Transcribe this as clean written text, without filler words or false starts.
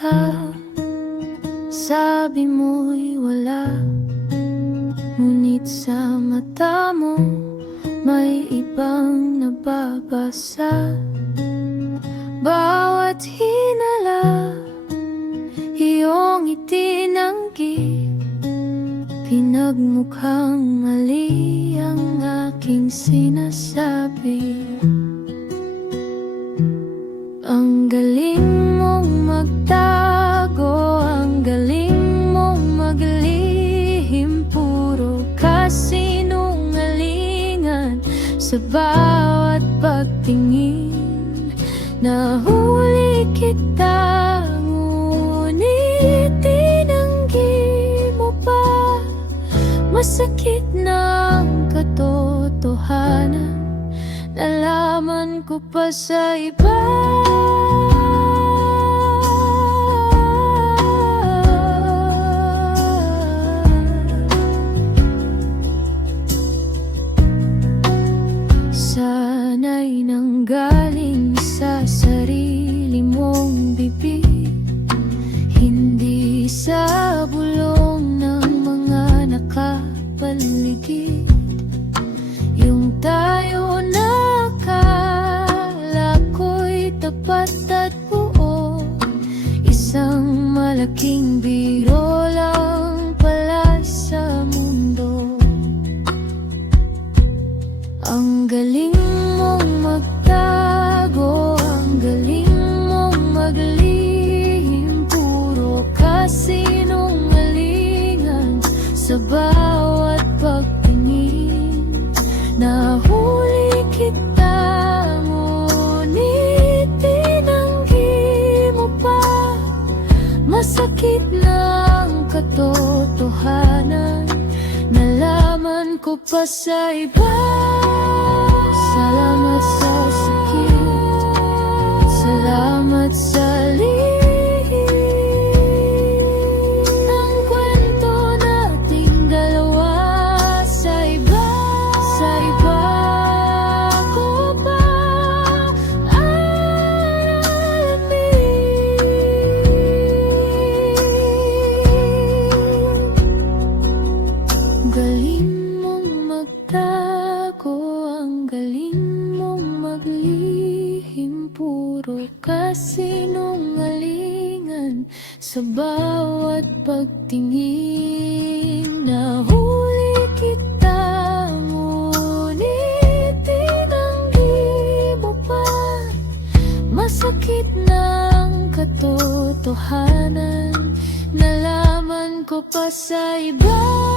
kita, sabi mo'y wala, ngunit sa mata mo may ibang nababasa. Bawat hinala, iyong itinanggi, pinagmukhang mali ang aking sinasabi. Ang galing mong magtago, ang galing mong maglihim, puro kasinungalingan sa bawat pagtingin. Nahuli kita, ngunit tinanggi mo pa. Masakit ng katotohanan, nalaman ko pa sa iba. Sana'y nanggaling sa sarili mong bibig, hindi sa bulong ng mga nakapaligid. Yung tayo na akala ko'y tapat at buo, isang malaking biro lang pala sa mundo. Ang galing mong magtago, ang galing mong maglihim, puro kasinungalingan sa bawat pagtingin. Nahuli kita, ngunit tinanggi mo pa. Masakit ng katotohanan, nalaman ko pa sa iba. Salamat sa sakit, salamat sa lihim. Ang kwento nating dalawa sa iba ko pa alamin. Galing mong magtago, ang galing mong maglihim, puro kasinungalingan sa bawat pagtingin. Nahuli kita, ngunit tinanggi mo pa. Masakit ng katotohanan, nalaman ko pa sa iba.